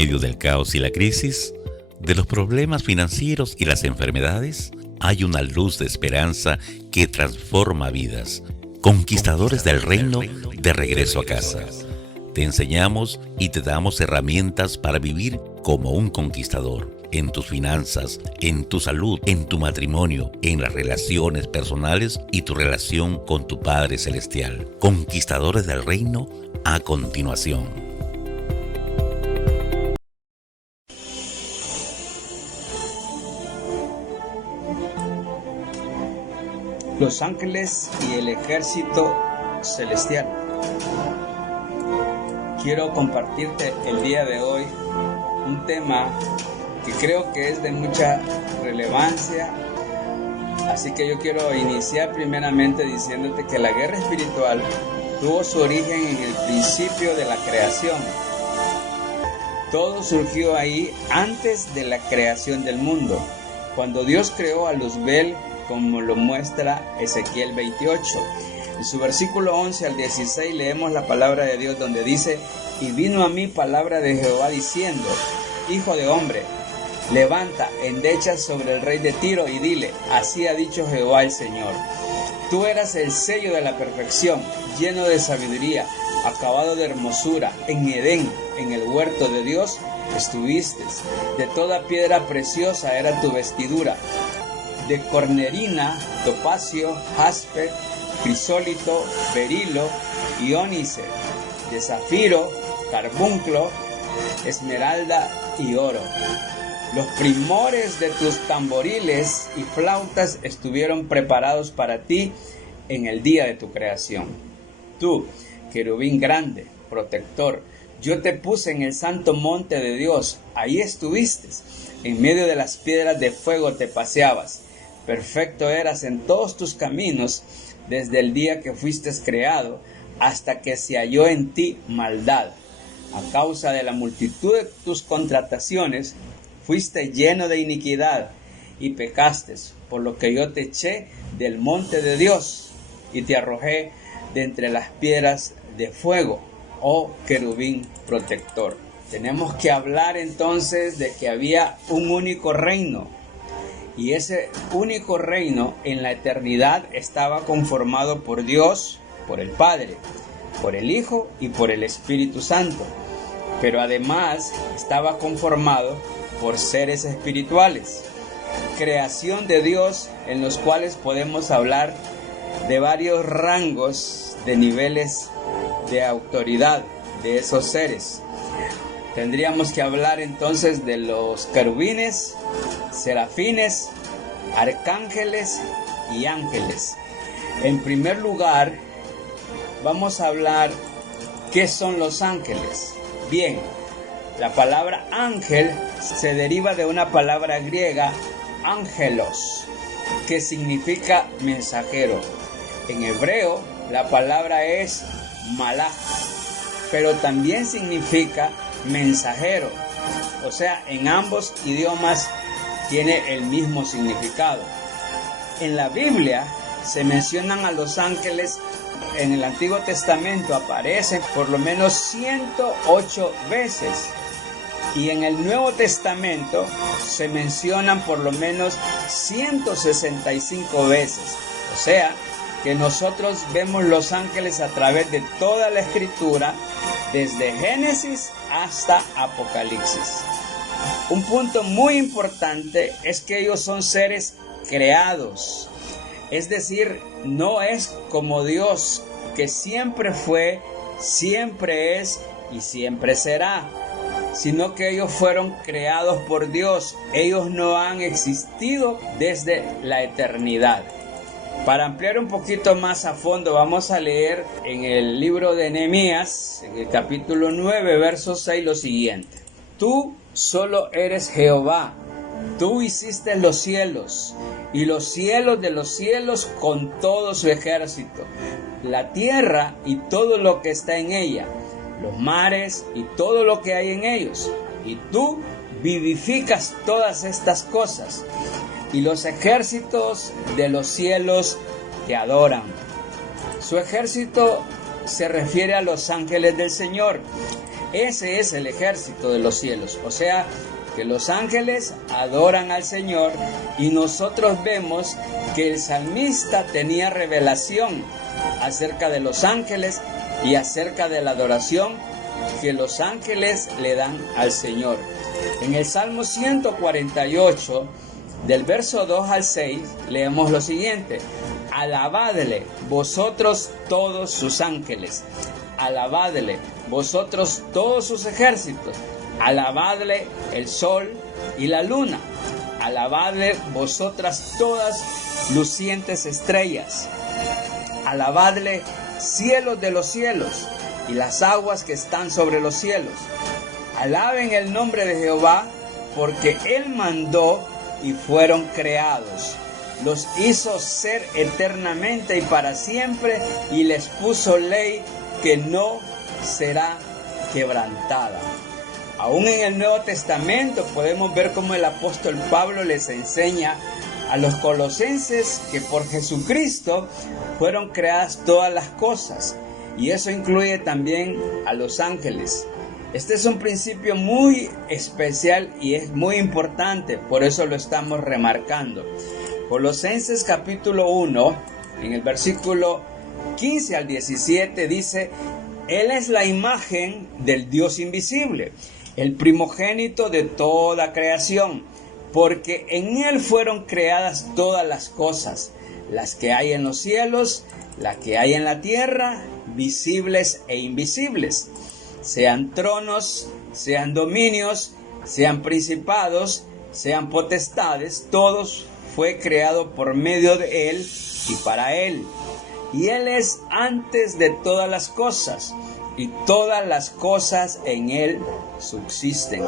medio del caos y la crisis, de los problemas financieros y las enfermedades, hay una luz de esperanza que transforma vidas. Conquistadores del reino de regreso a casa. Te enseñamos y te damos herramientas para vivir como un conquistador. En tus finanzas, en tu salud, en tu matrimonio, en las relaciones personales y tu relación con tu Padre Celestial. Conquistadores del reino a continuación. Los ángeles y el ejército celestial. Quiero compartirte el día de hoy un tema que creo que es de mucha relevancia, así que yo quiero iniciar primeramente diciéndote que la guerra espiritual tuvo su origen en el principio de la creación. Todo surgió ahí antes de la creación del mundo, cuando Dios creó a Luzbel, como lo muestra Ezequiel 28. En su versículo 11 al 16 leemos la palabra de Dios donde dice: y vino a mí palabra de Jehová diciendo: hijo de hombre, levanta, endecha sobre el rey de Tiro y dile: así ha dicho Jehová el Señor. Tú eras el sello de la perfección, lleno de sabiduría, acabado de hermosura. En Edén, en el huerto de Dios, estuviste. De toda piedra preciosa era tu vestidura, de cornerina, topacio, jaspe, crisólito, berilo y ónice, de zafiro, carbunclo, esmeralda y oro. Los primores de tus tamboriles y flautas estuvieron preparados para ti en el día de tu creación. Tú, querubín grande, protector, yo te puse en el santo monte de Dios, ahí estuviste, en medio de las piedras de fuego te paseabas. Perfecto eras en todos tus caminos, desde el día que fuiste creado, hasta que se halló en ti maldad. A causa de la multitud de tus contrataciones, fuiste lleno de iniquidad y pecaste, por lo que yo te eché del monte de Dios y te arrojé de entre las piedras de fuego, oh querubín protector. Tenemos que hablar entonces de que había un único reino, y ese único reino en la eternidad estaba conformado por Dios, por el Padre, por el Hijo y por el Espíritu Santo. Pero además estaba conformado por seres espirituales, creación de Dios, en los cuales podemos hablar de varios rangos de niveles de autoridad de esos seres. Tendríamos que hablar entonces de los querubines, serafines, arcángeles y ángeles. En primer lugar, vamos a hablar qué son los ángeles. Bien, la palabra ángel se deriva de una palabra griega, ángelos, que significa mensajero. En hebreo, la palabra es malach, pero también significa mensajero. O sea, en ambos idiomas tiene el mismo significado. En la Biblia se mencionan a los ángeles. En el Antiguo Testamento aparecen por lo menos 108 veces. Y en el Nuevo Testamento se mencionan por lo menos 165 veces. O sea, que nosotros vemos los ángeles a través de toda la Escritura, desde Génesis hasta Apocalipsis. Un punto muy importante es que ellos son seres creados. Es decir, no es como Dios, que siempre fue, siempre es y siempre será, sino que ellos fueron creados por Dios. Ellos no han existido desde la eternidad. Para ampliar un poquito más a fondo, vamos a leer en el libro de Nehemías, en el capítulo 9, verso 6, lo siguiente: tú solo eres Jehová, tú hiciste los cielos y los cielos de los cielos con todo su ejército, la tierra y todo lo que está en ella, los mares y todo lo que hay en ellos, y tú vivificas todas estas cosas, y los ejércitos de los cielos te adoran. Su ejército se refiere a los ángeles del Señor. Ese es el ejército de los cielos. O sea, que los ángeles adoran al Señor, y nosotros vemos que el salmista tenía revelación acerca de los ángeles y acerca de la adoración que los ángeles le dan al Señor. En el Salmo 148, del verso 2 al 6, leemos lo siguiente: alabadle vosotros todos sus ángeles, alabadle vosotros todos sus ejércitos, alabadle el sol y la luna, alabadle vosotras todas lucientes estrellas, alabadle cielos de los cielos y las aguas que están sobre los cielos. Alaben el nombre de Jehová, porque Él mandó y fueron creados. Los hizo ser eternamente y para siempre, y les puso ley que no será quebrantada. Aún en el Nuevo Testamento podemos ver cómo el apóstol Pablo les enseña a los colosenses que por Jesucristo fueron creadas todas las cosas, y eso incluye también a los ángeles. Este es un principio muy especial y es muy importante, por eso lo estamos remarcando. Colosenses capítulo 1, en el versículo 15 al 17 dice: Él es la imagen del Dios invisible, el primogénito de toda creación, porque en Él fueron creadas todas las cosas, las que hay en los cielos, las que hay en la tierra, visibles e invisibles, sean tronos, sean dominios, sean principados, sean potestades, todos fue creado por medio de Él y para Él. Y Él es antes de todas las cosas, y todas las cosas en Él subsisten.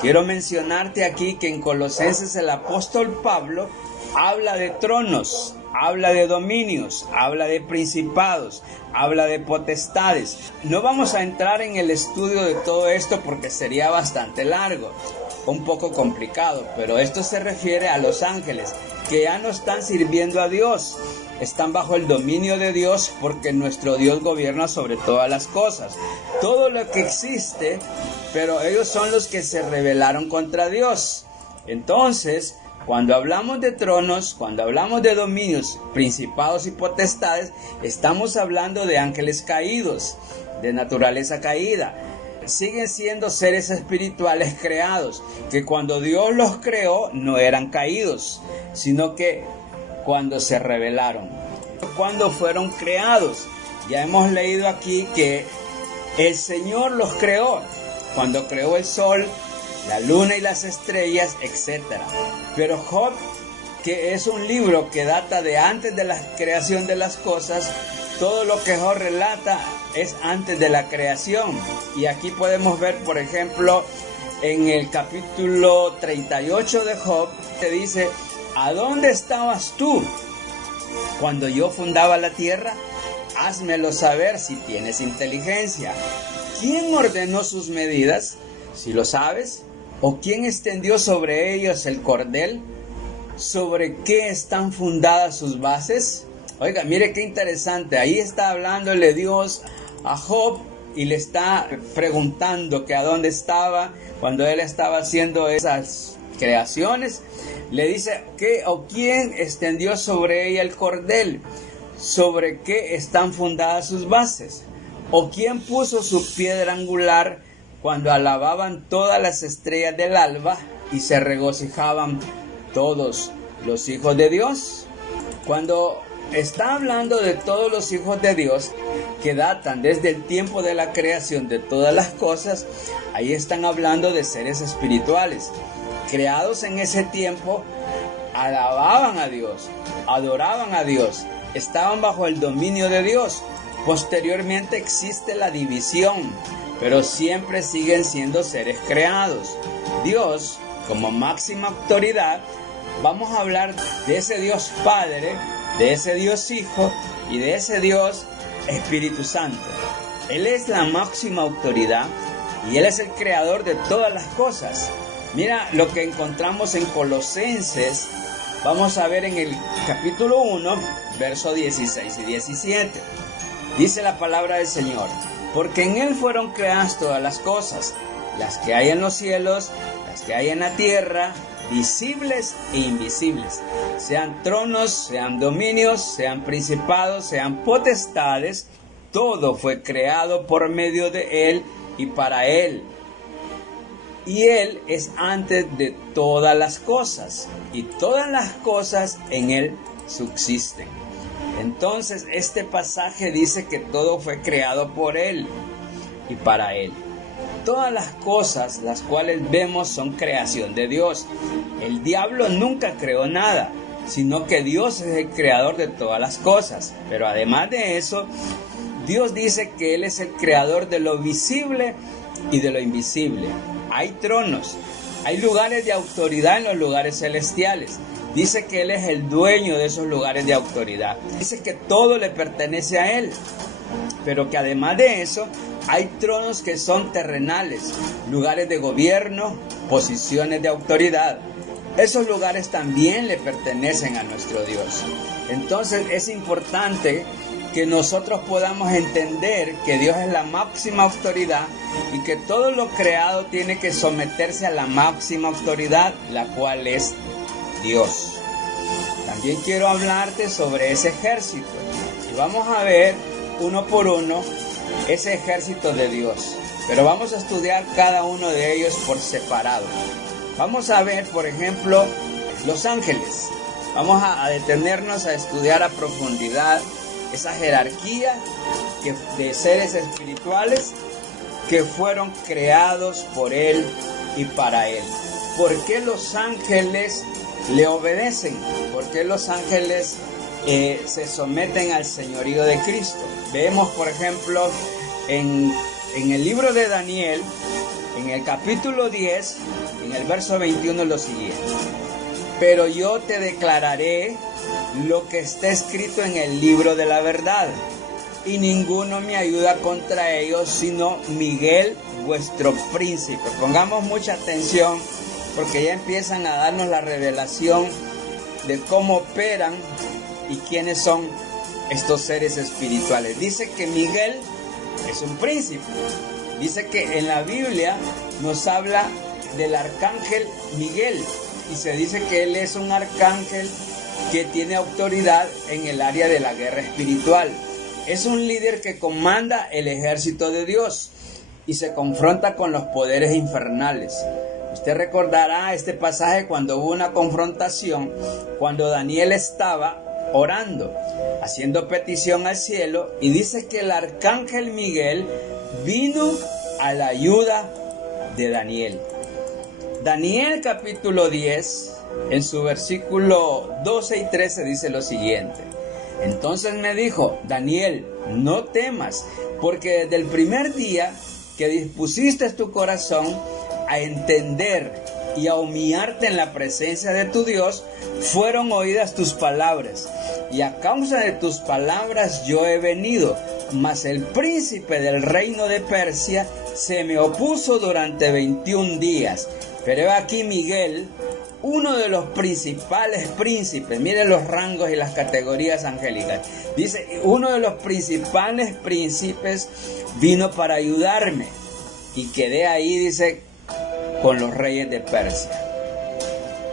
Quiero mencionarte aquí que en Colosenses el apóstol Pablo habla de tronos, habla de dominios, habla de principados, habla de potestades. No vamos a entrar en el estudio de todo esto porque sería bastante largo, un poco complicado, pero esto se refiere a los ángeles que ya no están sirviendo a Dios, están bajo el dominio de Dios, porque nuestro Dios gobierna sobre todas las cosas, todo lo que existe, pero ellos son los que se rebelaron contra Dios. Entonces, cuando hablamos de tronos, cuando hablamos de dominios, principados y potestades, estamos hablando de ángeles caídos, de naturaleza caída. Siguen siendo seres espirituales creados, que cuando Dios los creó no eran caídos, sino que cuando se rebelaron, cuando fueron creados. Ya hemos leído aquí que el Señor los creó, cuando creó el sol, la luna y las estrellas, etc. Pero Job, que es un libro que data de antes de la creación de las cosas, todo lo que Job relata es antes de la creación. Y aquí podemos ver, por ejemplo, en el capítulo 38 de Job, te dice: ¿a dónde estabas tú cuando yo fundaba la tierra? Házmelo saber si tienes inteligencia. ¿Quién ordenó sus medidas? Si lo sabes. ¿O quién extendió sobre ellos el cordel? ¿Sobre qué están fundadas sus bases? Oiga, mire qué interesante. Ahí está hablándole Dios a Job y le está preguntando que a dónde estaba cuando él estaba haciendo esas creaciones. Le dice: ¿qué o quién extendió sobre ella el cordel? ¿Sobre qué están fundadas sus bases? ¿O quién puso su piedra angular cuando alababan todas las estrellas del alba y se regocijaban todos los hijos de Dios? Cuando está hablando de todos los hijos de Dios que datan desde el tiempo de la creación de todas las cosas, ahí están hablando de seres espirituales creados en ese tiempo. Alababan a Dios, adoraban a Dios, estaban bajo el dominio de Dios. Posteriormente existe la división, pero siempre siguen siendo seres creados. Dios, como máxima autoridad, vamos a hablar de ese Dios Padre, de ese Dios Hijo y de ese Dios Espíritu Santo. Él es la máxima autoridad y Él es el creador de todas las cosas. Mira lo que encontramos en Colosenses. Vamos a ver en el capítulo 1, versos 16 y 17. Dice la palabra del Señor: porque en Él fueron creadas todas las cosas, las que hay en los cielos, las que hay en la tierra, visibles e invisibles, sean tronos, sean dominios, sean principados, sean potestades, todo fue creado por medio de Él y para Él. Y Él es antes de todas las cosas, y todas las cosas en Él subsisten. Entonces este pasaje dice que todo fue creado por Él y para Él. Todas las cosas las cuales vemos son creación de Dios. El diablo nunca creó nada, sino que Dios es el creador de todas las cosas. Pero además de eso, Dios dice que Él es el creador de lo visible y de lo invisible. Hay tronos, hay lugares de autoridad en los lugares celestiales. Dice que Él es el dueño de esos lugares de autoridad. Dice que todo le pertenece a Él. Pero que además de eso, hay tronos que son terrenales, lugares de gobierno, posiciones de autoridad. Esos lugares también le pertenecen a nuestro Dios. Entonces es importante que nosotros podamos entender que Dios es la máxima autoridad y que todo lo creado tiene que someterse a la máxima autoridad, la cual es Dios. También quiero hablarte sobre ese ejército y vamos a ver uno por uno ese ejército de Dios, pero vamos a estudiar cada uno de ellos por separado. Vamos a ver, por ejemplo, los ángeles. Vamos a detenernos a estudiar a profundidad esa jerarquía de seres espirituales que fueron creados por Él y para Él. ¿Por qué los ángeles le obedecen? ¿Por qué los ángeles se someten al señorío de Cristo? Vemos, por ejemplo, en el libro de Daniel, en el capítulo 10, en el verso 21, lo siguiente: pero yo te declararé lo que está escrito en el libro de la verdad, y ninguno me ayuda contra ellos, sino Miguel, vuestro príncipe. Pongamos mucha atención, porque ya empiezan a darnos la revelación de cómo operan y quiénes son estos seres espirituales. Dice que Miguel es un príncipe. Dice que en la Biblia nos habla del arcángel Miguel y se dice que él es un arcángel que tiene autoridad en el área de la guerra espiritual. Es un líder que comanda el ejército de Dios y se confronta con los poderes infernales. Usted recordará este pasaje cuando hubo una confrontación, cuando Daniel estaba orando, haciendo petición al cielo, y dice que el arcángel Miguel vino a la ayuda de Daniel. Daniel capítulo 10, en su versículo 12 y 13 dice lo siguiente: entonces me dijo, Daniel, no temas, porque desde el primer día que dispusiste tu corazón a entender y a humillarte en la presencia de tu Dios, fueron oídas tus palabras, y a causa de tus palabras yo he venido. Mas el príncipe del reino de Persia se me opuso durante 21 días. Pero aquí Miguel, uno de los principales príncipes, miren los rangos y las categorías angélicas, dice, uno de los principales príncipes vino para ayudarme, y quedé ahí, dice, con los reyes de Persia.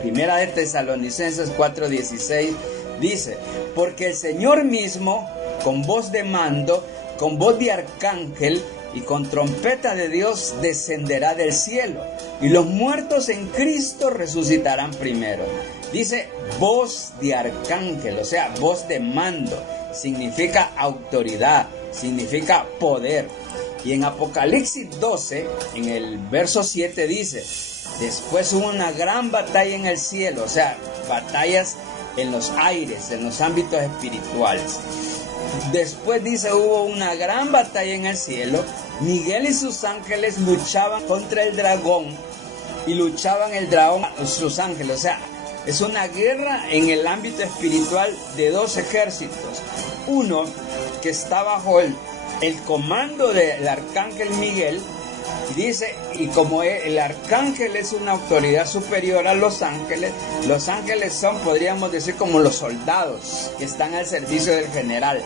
Primera de Tesalonicenses 4:16 dice, porque el Señor mismo, con voz de mando, con voz de arcángel y con trompeta de Dios, descenderá del cielo, y los muertos en Cristo resucitarán primero. Dice voz de arcángel, o sea, voz de mando, significa autoridad, significa poder. Y en Apocalipsis 12, en el verso 7 dice, después hubo una gran batalla en el cielo, o sea, batallas en los aires, en los ámbitos espirituales. Después dice, hubo una gran batalla en el cielo. Miguel y sus ángeles luchaban contra el dragón, y luchaban el dragón sus ángeles. O sea, es una guerra en el ámbito espiritual de dos ejércitos. Uno que está bajo el comando del arcángel Miguel, y dice, y como el arcángel es una autoridad superior a los ángeles son, podríamos decir, como los soldados que están al servicio del general.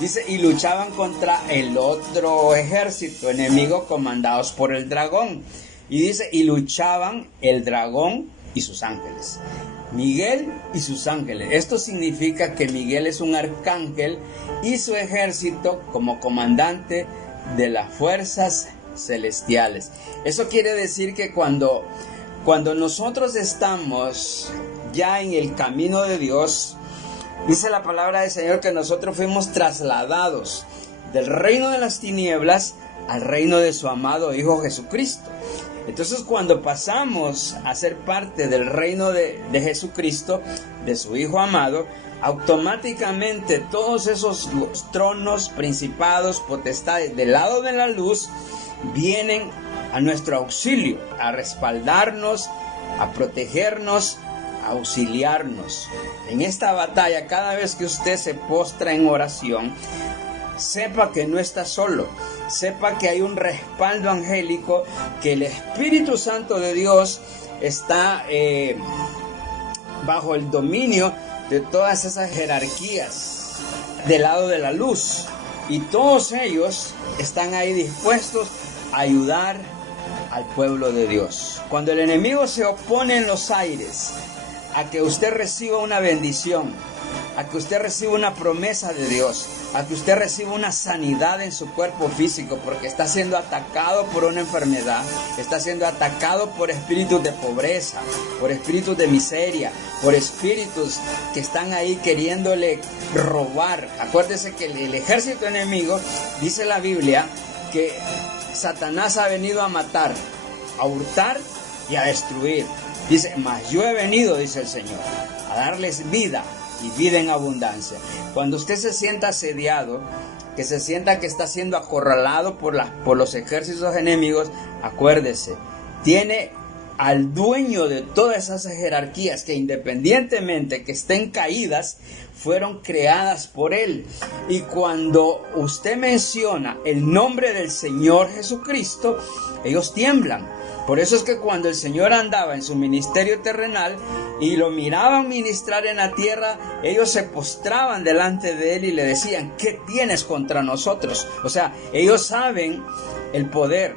Dice, y luchaban contra el otro ejército enemigo comandados por el dragón. Y dice, y luchaban el dragón y sus ángeles. Miguel y sus ángeles. Esto significa que Miguel es un arcángel y su ejército como comandante de las fuerzas celestiales. Eso quiere decir que cuando nosotros estamos ya en el camino de Dios, dice la palabra del Señor que nosotros fuimos trasladados del reino de las tinieblas al reino de su amado Hijo Jesucristo. Entonces, cuando pasamos a ser parte del reino de Jesucristo, de su Hijo amado, automáticamente todos esos tronos, principados, potestades del lado de la luz vienen a nuestro auxilio, a respaldarnos, a protegernos, a auxiliarnos. En esta batalla, cada vez que usted se postra en oración, sepa que no está solo, sepa que hay un respaldo angélico, que el Espíritu Santo de Dios está bajo el dominio de todas esas jerarquías del lado de la luz, y todos ellos están ahí dispuestos a ayudar al pueblo de Dios. Cuando el enemigo se opone en los aires a que usted reciba una bendición, a que usted reciba una promesa de Dios, a que usted reciba una sanidad en su cuerpo físico, porque está siendo atacado por una enfermedad, está siendo atacado por espíritus de pobreza, por espíritus de miseria, por espíritus que están ahí queriéndole robar. Acuérdese que el ejército enemigo, dice la Biblia, que Satanás ha venido a matar, a hurtar y a destruir. Dice, mas yo he venido, dice el Señor, a darles vida y vida en abundancia. Cuando usted se sienta asediado, que se sienta que está siendo acorralado por los ejércitos enemigos, acuérdese, tiene al dueño de todas esas jerarquías que, independientemente que estén caídas, fueron creadas por él. Y cuando usted menciona el nombre del Señor Jesucristo, ellos tiemblan. Por eso es que cuando el Señor andaba en su ministerio terrenal y lo miraban ministrar en la tierra, ellos se postraban delante de él y le decían, ¿qué tienes contra nosotros? O sea, ellos saben el poder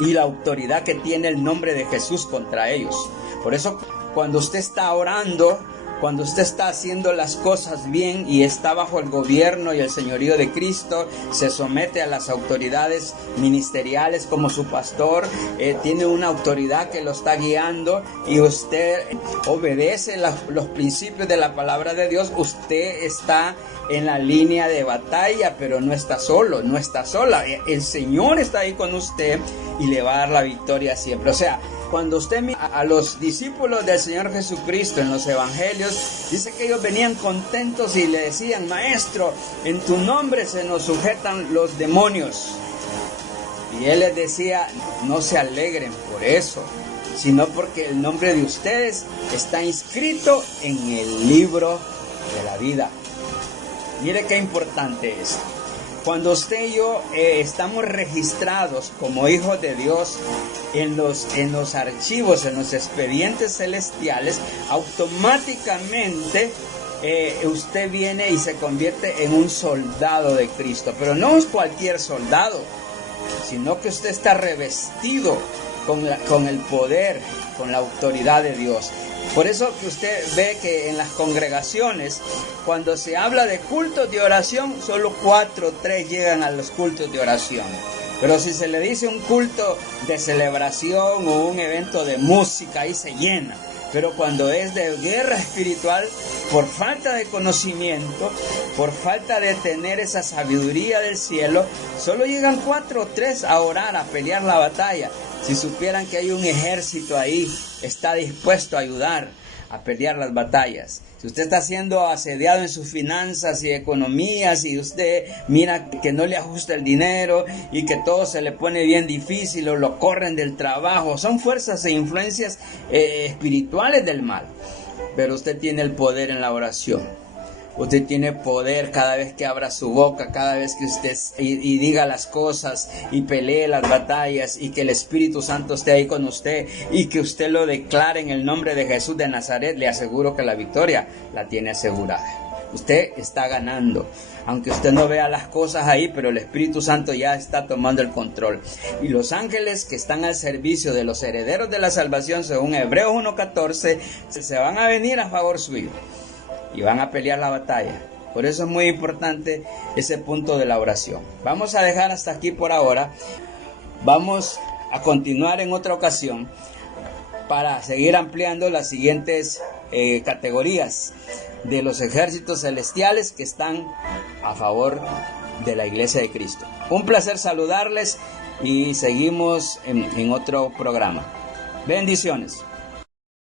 y la autoridad que tiene el nombre de Jesús contra ellos. Por eso, cuando usted está orando, cuando usted está haciendo las cosas bien y está bajo el gobierno y el señorío de Cristo, se somete a las autoridades ministeriales como su pastor, tiene una autoridad que lo está guiando y usted obedece los principios de la palabra de Dios, usted está en la línea de batalla, pero no está solo, no está sola. El Señor está ahí con usted y le va a dar la victoria siempre. O sea, cuando usted mira a los discípulos del Señor Jesucristo en los evangelios, dice que ellos venían contentos y le decían, Maestro, en tu nombre se nos sujetan los demonios. Y él les decía, no se alegren por eso, sino porque el nombre de ustedes está inscrito en el libro de la vida. Mire qué importante es. Cuando usted y yo estamos registrados como hijos de Dios en los archivos, en los expedientes celestiales, automáticamente usted viene y se convierte en un soldado de Cristo. Pero no es cualquier soldado, sino que usted está revestido con el poder, con la autoridad de Dios. Por eso que usted ve que en las congregaciones, cuando se habla de cultos de oración, solo 4 o 3 llegan a los cultos de oración. Pero si se le dice un culto de celebración o un evento de música, ahí se llena. Pero cuando es de guerra espiritual, por falta de conocimiento, por falta de tener esa sabiduría del cielo, solo llegan 4 o 3 a orar, a pelear la batalla. Si supieran que hay un ejército ahí, está dispuesto a ayudar a pelear las batallas. Si usted está siendo asediado en sus finanzas y economías y usted mira que no le ajusta el dinero y que todo se le pone bien difícil o lo corren del trabajo, son fuerzas e influencias espirituales del mal. Pero usted tiene el poder en la oración. Usted tiene poder cada vez que abra su boca, cada vez que usted y diga las cosas y pelee las batallas y que el Espíritu Santo esté ahí con usted y que usted lo declare en el nombre de Jesús de Nazaret. Le aseguro que la victoria la tiene asegurada. Usted está ganando, aunque usted no vea las cosas ahí, pero el Espíritu Santo ya está tomando el control. Y los ángeles que están al servicio de los herederos de la salvación, según Hebreos 1:14, se van a venir a favor suyo y van a pelear la batalla. Por eso es muy importante ese punto de la oración. Vamos a dejar hasta aquí por ahora. Vamos a continuar en otra ocasión para seguir ampliando las siguientes categorías de los ejércitos celestiales que están a favor de la Iglesia de Cristo. Un placer saludarles y seguimos en otro programa. Bendiciones.